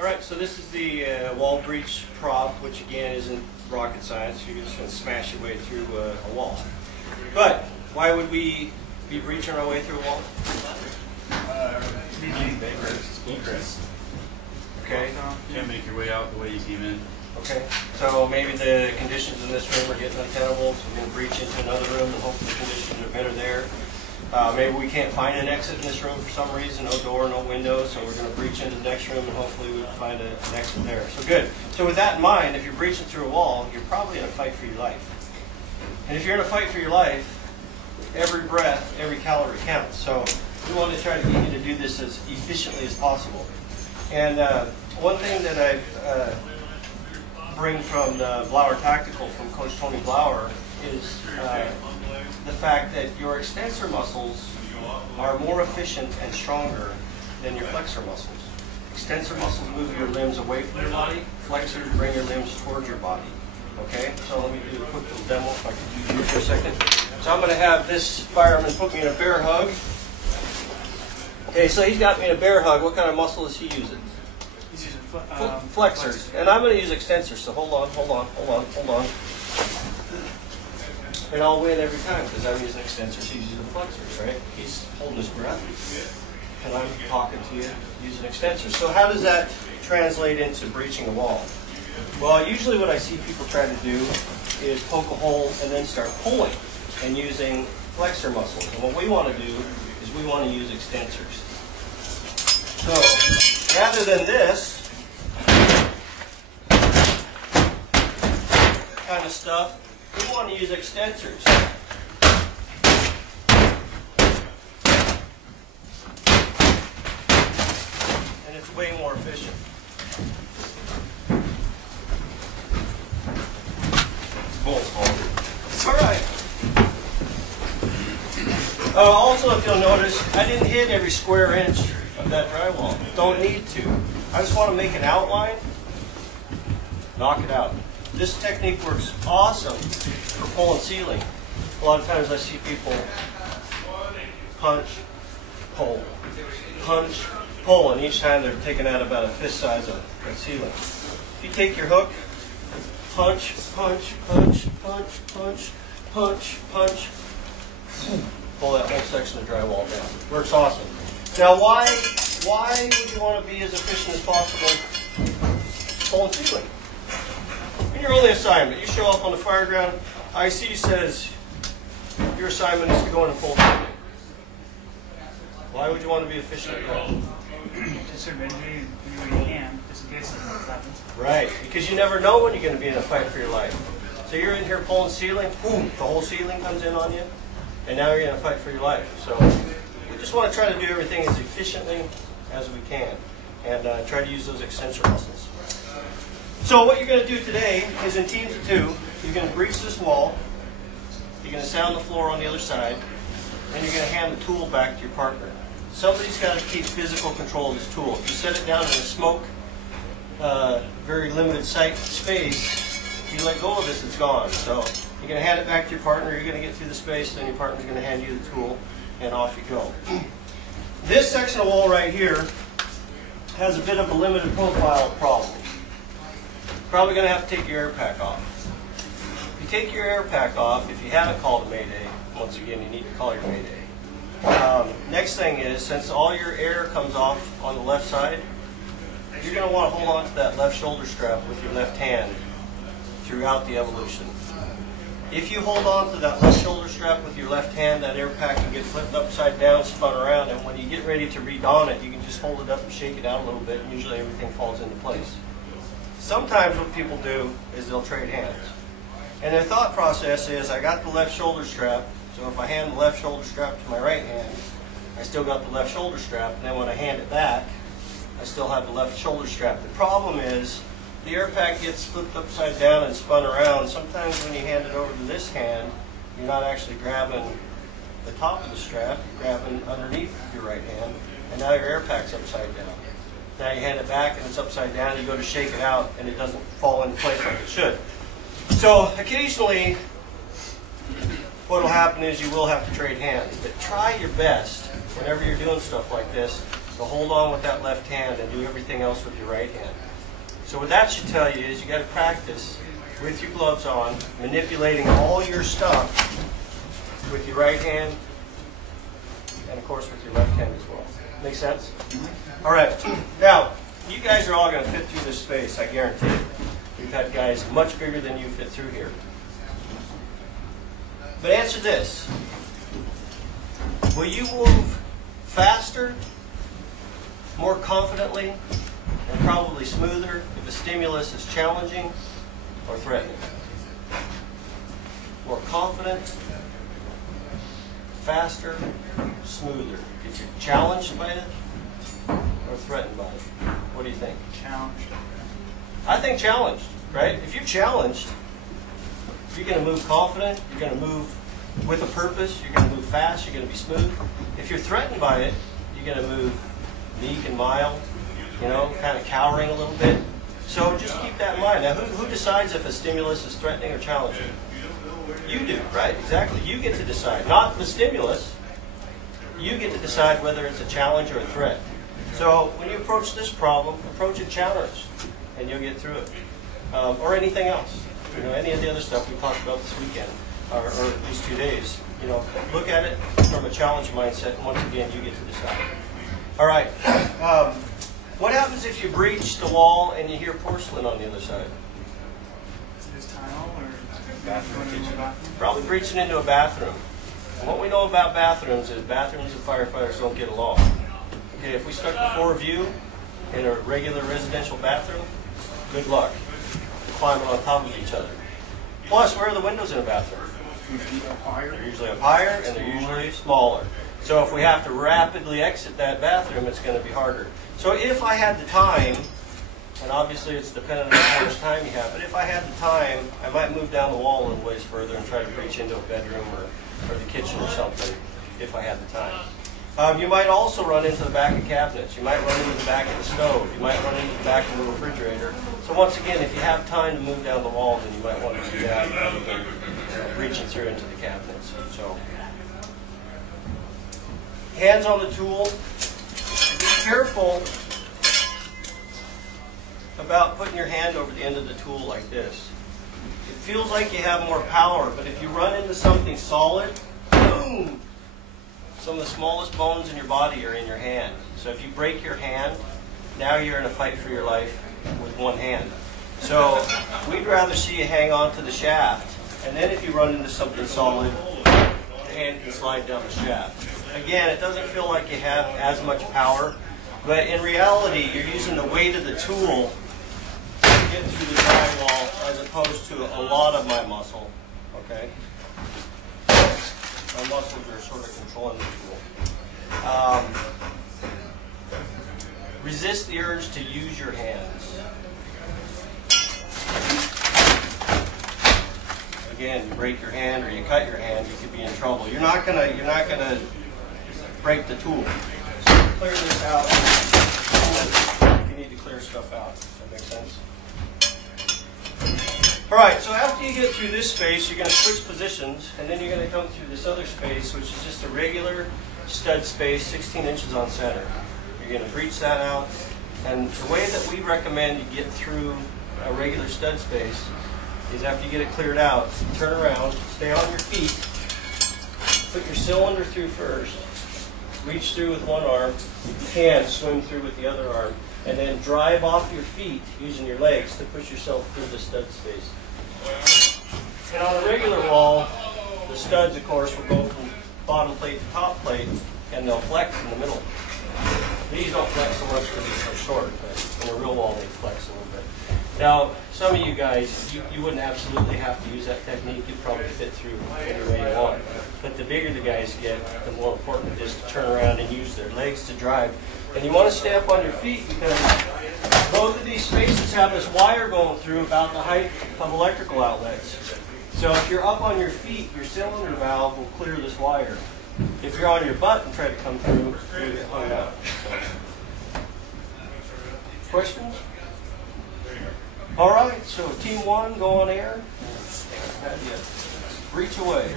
Alright, so this is the wall breach prop, which again isn't rocket science. You're just going to smash your way through a wall. But why would we be breaching our way through a wall? Egress. Okay. Can't make your way out the way you came in. Okay. So maybe the conditions in this room are getting untenable, so we're going to breach into another room and hopefully the conditions are better there. Maybe we can't find an exit in this room for some reason, no door, no window, so we're going to breach into the next room and hopefully we can find an exit there. So good. So with that in mind, if you're breaching through a wall, you're probably in a fight for your life. And if you're in a fight for your life, every breath, every calorie counts. So we want to try to get you to do this as efficiently as possible. And one thing that I bring from the Blauer Tactical from Coach Tony Blauer is the fact that your extensor muscles are more efficient and stronger than your flexor muscles. Extensor muscles move your limbs away from your body. Flexors bring your limbs towards your body. Okay, so let me do a quick little demo if I can use you for a second. So I'm going to have this fireman put me in a bear hug. Okay, so he's got me in a bear hug. What kind of muscle is he using? He's using flexors. And I'm going to use extensors. So hold on. And I'll win every time because I'm using extensors. He's using flexors, right? He's holding his breath. And I'm talking to you using extensors. So how does that translate into breaching a wall? Well, usually what I see people try to do is poke a hole and then start pulling and using flexor muscles. And what we want to do is we want to use extensors. So rather than this kind of stuff, we want to use extensors. And it's way more efficient. All right. Also, if you'll notice, I didn't hit every square inch of that drywall. Don't need to. I just want to make an outline. Knock it out. This technique works awesome for pulling ceiling. A lot of times I see people punch, pull, punch, pull, and each time they're taking out about a fist size of ceiling. If you take your hook, punch, punch, punch, punch, punch, punch, punch, pull that whole section of drywall down. Works awesome. Now why would you want to be as efficient as possible pulling ceiling? In your only assignment, you show up on the fire ground, IC says your assignment is to go in and pull ceiling. Why would you want to be efficient at that? Just sort of injury when you can, just in case something happens. Right, because you never know when you're going to be in a fight for your life. So you're in here pulling ceiling, boom, the whole ceiling comes in on you, and now you're in a fight for your life. So we just want to try to do everything as efficiently as we can and try to use those extensor muscles. So what you're going to do today is in teams of two, you're going to breach this wall, you're going to sound the floor on the other side, and you're going to hand the tool back to your partner. Somebody's got to keep physical control of this tool. If you set it down in a smoke, very limited sight space, if you let go of this, it's gone. So you're going to hand it back to your partner, you're going to get through the space, then your partner's going to hand you the tool, and off you go. This section of wall right here has a bit of a limited profile problem. Probably going to have to take your air pack off. If you take your air pack off, if you haven't called a Mayday, once again, you need to call your Mayday. Next thing is, since all your air comes off on the left side, you're going to want to hold on to that left shoulder strap with your left hand throughout the evolution. If you hold on to that left shoulder strap with your left hand, that air pack can get flipped upside down, spun around, and when you get ready to re-don it, you can just hold it up and shake it out a little bit, and usually everything falls into place. Sometimes what people do is they'll trade hands. And their thought process is, I got the left shoulder strap, so if I hand the left shoulder strap to my right hand, I still got the left shoulder strap, and then when I hand it back, I still have the left shoulder strap. The problem is, the air pack gets flipped upside down and spun around. Sometimes when you hand it over to this hand, you're not actually grabbing the top of the strap, you're grabbing underneath your right hand, and now your air pack's upside down. Now you hand it back and it's upside down, you go to shake it out and it doesn't fall into place like it should. So occasionally what will happen is you will have to trade hands, but try your best whenever you're doing stuff like this So hold on with that left hand and do everything else with your right hand. So what that should tell you is you got to practice with your gloves on, manipulating all your stuff with your right hand and of course with your left hand as well. Make sense? All right. Now, you guys are all going to fit through this space, I guarantee it. We've had guys much bigger than you fit through here. But answer this. Will you move faster, more confidently, and probably smoother if a stimulus is challenging or threatening? More confident, faster, smoother. If you're challenged by it or threatened by it. What do you think? Challenged. I think challenged, right? If you're challenged, you're going to move confident, you're going to move with a purpose, you're going to move fast, you're going to be smooth. If you're threatened by it, you're going to move meek and mild, you know, kind of cowering a little bit. So just keep that in mind. Now, who decides if a stimulus is threatening or challenging? You do, right, exactly. You get to decide. Not the stimulus. You get to decide whether it's a challenge or a threat. So when you approach this problem, approach it challenged, and you'll get through it. Or anything else. You know, any of the other stuff we talked about this weekend, or these 2 days. You know, look at it from a challenge mindset, and once again, you get to decide. All right. What happens if you breach the wall and you hear porcelain on the other side? Is it just tile or Bathroom, going into a bathroom? Probably breaching into a bathroom. And what we know about bathrooms is bathrooms and firefighters don't get along. Okay, if we stuck the four of you in a regular residential bathroom, good luck climbing on top of each other. Plus, where are the windows in a bathroom? They're usually up higher and they're usually smaller. So if we have to rapidly exit that bathroom, it's going to be harder. So if I had the time, and obviously it's dependent on how much time you have, but if I had the time, I might move down the wall a little ways further and try to breach into a bedroom or the kitchen or something, if I had the time. You might also run into the back of cabinets. You might run into the back of the stove. You might run into the back of the refrigerator. So once again, if you have time to move down the wall, then you might want to do that rather than reaching through into the cabinets. So, hands on the tool. Be careful about putting your hand over the end of the tool like this. It feels like you have more power, but if you run into something solid, boom! Some of the smallest bones in your body are in your hand. So if you break your hand, now you're in a fight for your life with one hand. So we'd rather see you hang on to the shaft, and then if you run into something solid, your hand can slide down the shaft. Again, it doesn't feel like you have as much power, but in reality, you're using the weight of the tool to get through the drywall as opposed to a lot of my muscle. Okay? My muscles are sort of controlling the tool. Resist the urge to use your hands. Again, you break your hand or you cut your hand, you could be in trouble. You're not gonna break the tool. So clear this out. You need to clear stuff out. Does that make sense? All right, so after you get through this space, you're going to switch positions, and then you're going to come through this other space, which is just a regular stud space, 16 inches on center. You're going to breach that out, and the way that we recommend you get through a regular stud space is after you get it cleared out, turn around, stay on your feet, put your cylinder through first, reach through with one arm, you can swim through with the other arm, and then drive off your feet using your legs to push yourself through the stud space. And on a regular wall, the studs, of course, will go from bottom plate to top plate, and they'll flex in the middle. These don't flex so much because they're so short, but in a real wall, they flex a little bit. Now, some of you guys, you wouldn't absolutely have to use that technique. You'd probably fit through any way you want. But the bigger the guys get, the more important it is to turn around and use their legs to drive. And you want to stay up on your feet because both of these spaces have this wire going through about the height of electrical outlets. So if you're up on your feet, your cylinder valve will clear this wire. If you're on your butt and try to come through, you'll get hung out. Questions? All right, so team one, go on air. Reach away.